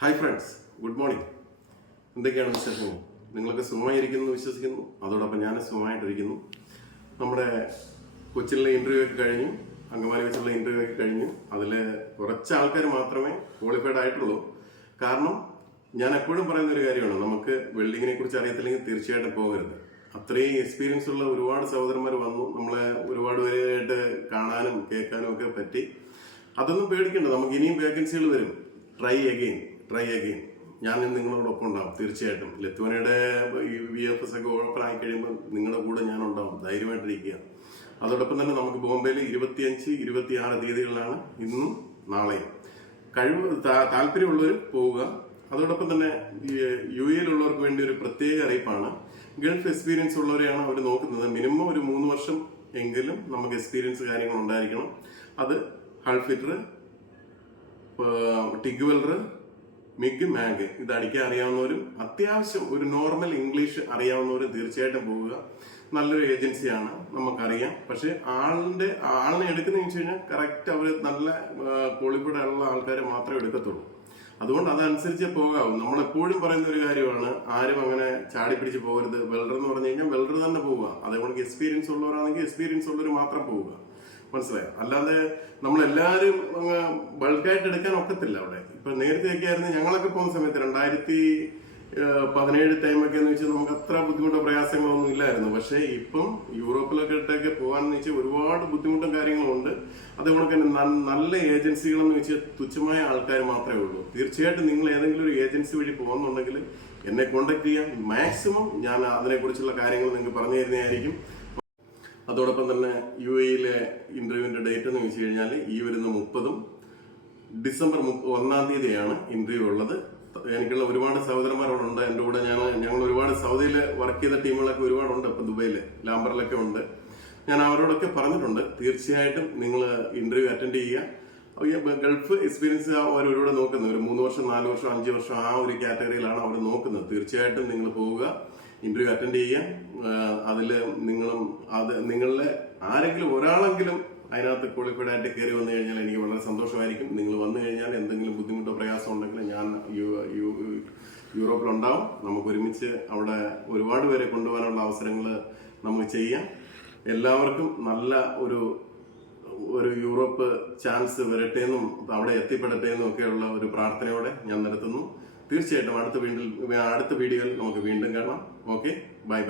Hi friends, good morning. എന്തൊക്കെയാണ് വിശേഷങ്ങൾ? നിങ്ങളൊക്കെ സുഖമായിരിക്കുന്നു വിശ്വസിക്കുന്നു. അതോടൊപ്പം ഞാൻ സുഖമായിട്ടിരിക്കുന്നു. നമ്മുടെ കൊച്ചിയിലെ ഇൻ്റർവ്യൂ ഒക്കെ കഴിഞ്ഞു, അങ്കമാലി വെച്ചുള്ള ഇൻ്റർവ്യൂ ഒക്കെ കഴിഞ്ഞു. അതിൽ കുറച്ച് ആൾക്കാർ മാത്രമേ ക്വാളിഫൈഡ് ആയിട്ടുള്ളൂ. കാരണം ഞാൻ എപ്പോഴും പറയുന്ന ഒരു കാര്യമാണ്, നമുക്ക് വെൽഡിങ്ങിനെ കുറിച്ച് അറിയത്തില്ലെങ്കിൽ തീർച്ചയായിട്ടും പോകരുത്. അത്രയും എക്സ്പീരിയൻസ് ഉള്ള ഒരുപാട് സഹോദരന്മാർ വന്നു, നമ്മളെ ഒരുപാട് പേരായിട്ട് കാണാനും കേൾക്കാനും ഒക്കെ പറ്റി. അതൊന്നും പേടിക്കണ്ട, നമുക്ക് ഇനിയും വേക്കൻസികൾ വരും. Try again. ഞാൻ നിങ്ങളോടൊപ്പം ഉണ്ടാവും തീർച്ചയായിട്ടും. ലിത്വാനിയുടെ VFS ഒക്കെ ഓപ്പൺ ആയി കഴിയുമ്പോൾ നിങ്ങളുടെ കൂടെ ഞാൻ ഉണ്ടാവും. ധൈര്യമായിട്ടിരിക്കുക. അതോടൊപ്പം തന്നെ നമുക്ക് ബോംബെയിൽ 25, 26 തീയതികളിലാണ്, ഇന്നും നാളെയും. താല്പര്യമുള്ളവർ പോവുക. അതോടൊപ്പം തന്നെ UAE-യിലുള്ളവർക്ക് വേണ്ടി ഒരു പ്രത്യേക അറിയിപ്പാണ്. ഗൾഫ് എക്സ്പീരിയൻസ് ഉള്ളവരെയാണ് അവർ നോക്കുന്നത്. മിനിമം ഒരു 3 വർഷം എങ്കിലും നമുക്ക് എക്സ്പീരിയൻസ് കാര്യങ്ങൾ ഉണ്ടായിരിക്കണം. അത് hull fitter, TIG welder, MIG, MAG ഇത് അടിക്കാൻ അറിയാവുന്നവരും അത്യാവശ്യം ഒരു നോർമൽ ഇംഗ്ലീഷ് അറിയാവുന്നവരും തീർച്ചയായിട്ടും പോവുക. നല്ലൊരു ഏജൻസിയാണ്, നമുക്കറിയാം. പക്ഷെ ആളിനെ എടുക്കുന്നതെന്ന് വെച്ച് കഴിഞ്ഞാൽ കറക്റ്റ് അവർ നല്ല ക്വാളിഫൈഡ് ആയിട്ടുള്ള ആൾക്കാരെ മാത്രമേ എടുക്കത്തുള്ളൂ. അതുകൊണ്ട് അതനുസരിച്ച് പോകാവും. നമ്മളെപ്പോഴും പറയുന്ന ഒരു കാര്യമാണ്, ആരും അങ്ങനെ ചാടി പിടിച്ച് പോകരുത്. വെൽഡർ എന്ന് പറഞ്ഞു കഴിഞ്ഞാൽ വെൽഡർ തന്നെ പോവുക. അതേപോലെ എക്സ്പീരിയൻസ് ഉള്ളവരാണെങ്കിൽ എക്സ്പീരിയൻസ് ഉള്ളവർ മാത്രം പോവുക. മനസ്സിലായോ? അല്ലാതെ നമ്മളെല്ലാവരും ബൾക്കായിട്ട് എടുക്കാൻ ഒക്കത്തില്ല. അവിടെ ഇപ്പൊ നേരത്തെയൊക്കെ ആയിരുന്നു, ഞങ്ങളൊക്കെ പോകുന്ന സമയത്ത് 2017 ടൈമൊക്കെ എന്ന് വെച്ചാൽ നമുക്ക് അത്ര ബുദ്ധിമുട്ടോ പ്രയാസങ്ങളൊന്നും ഇല്ലായിരുന്നു. പക്ഷെ ഇപ്പം യൂറോപ്പിലൊക്കെ പോകാന്ന് വെച്ചാൽ ഒരുപാട് ബുദ്ധിമുട്ടും കാര്യങ്ങളുണ്ട്. അതുകൊണ്ട് തന്നെ നല്ല ഏജൻസികളെന്ന് വെച്ചാൽ തുച്ഛമായ ആൾക്കാർ മാത്രമേ ഉള്ളൂ. തീർച്ചയായിട്ടും നിങ്ങൾ ഏതെങ്കിലും ഒരു ഏജൻസി വഴി പോകുന്നുണ്ടെങ്കിൽ എന്നെ കോൺടാക്ട് ചെയ്യാം. മാക്സിമം ഞാൻ അതിനെക്കുറിച്ചുള്ള കാര്യങ്ങൾ നിങ്ങൾക്ക് പറഞ്ഞു തരുന്നതായിരിക്കും. അതോടൊപ്പം തന്നെ UAE-യിലെ ഇന്റർവ്യൂവിന്റെ ഡേറ്റ് എന്ന് വെച്ച് കഴിഞ്ഞാൽ ഈ വരുന്ന 30 ഡിസംബർ 1 ഇന്റർവ്യൂ ഉള്ളത്. എനിക്കുള്ള ഒരുപാട് സഹോദരന്മാരോടുണ്ട് എൻ്റെ കൂടെ. ഞങ്ങൾ ഒരുപാട് സൗദിയിൽ വർക്ക് ചെയ്ത ടീമുകളൊക്കെ ഒരുപാടുണ്ട്. ഇപ്പം ദുബൈയിൽ ലാംബറിലൊക്കെ ഉണ്ട്. ഞാൻ അവരോടൊക്കെ പറഞ്ഞിട്ടുണ്ട്, തീർച്ചയായിട്ടും നിങ്ങൾ ഇന്റർവ്യൂ അറ്റൻഡ് ചെയ്യുക. ഗൾഫ് എക്സ്പീരിയൻസ് അവരോട് നോക്കുന്നത് ഒരു 3 വർഷം, 4 വർഷം, 5 വർഷം ആ ഒരു കാറ്റഗറിയിലാണ് അവർ നോക്കുന്നത്. തീർച്ചയായിട്ടും നിങ്ങൾ പോവുക, ഇന്റർവ്യൂ അറ്റൻഡ് ചെയ്യാം. അതിൽ നിങ്ങളിലെ ആരെങ്കിലും ഒരാളെങ്കിലും അതിനകത്ത് ക്വാളിഫൈഡ് ആയിട്ട് കയറി വന്നു കഴിഞ്ഞാൽ എനിക്ക് വളരെ സന്തോഷമായിരിക്കും. നിങ്ങൾ വന്നു കഴിഞ്ഞാൽ എന്തെങ്കിലും ബുദ്ധിമുട്ടോ പ്രയാസം ഉണ്ടെങ്കിൽ ഞാൻ യൂറോപ്പിലുണ്ടാവും. നമുക്ക് ഒരുമിച്ച് അവിടെ ഒരുപാട് പേരെ കൊണ്ടുപോകാനുള്ള അവസരങ്ങൾ നമുക്ക് ചെയ്യാം. എല്ലാവർക്കും നല്ല ഒരു യൂറോപ്പ് ചാൻസ് വരട്ടെ എന്നും അവിടെ എത്തിപ്പെടട്ടെ എന്നും ഒക്കെയുള്ള ഒരു പ്രാർത്ഥനയോടെ ഞാൻ നിർത്തുന്നു. തീർച്ചയായിട്ടും അടുത്ത വീഡിയോയിൽ നമുക്ക് വീണ്ടും കാണാം. Okay, by.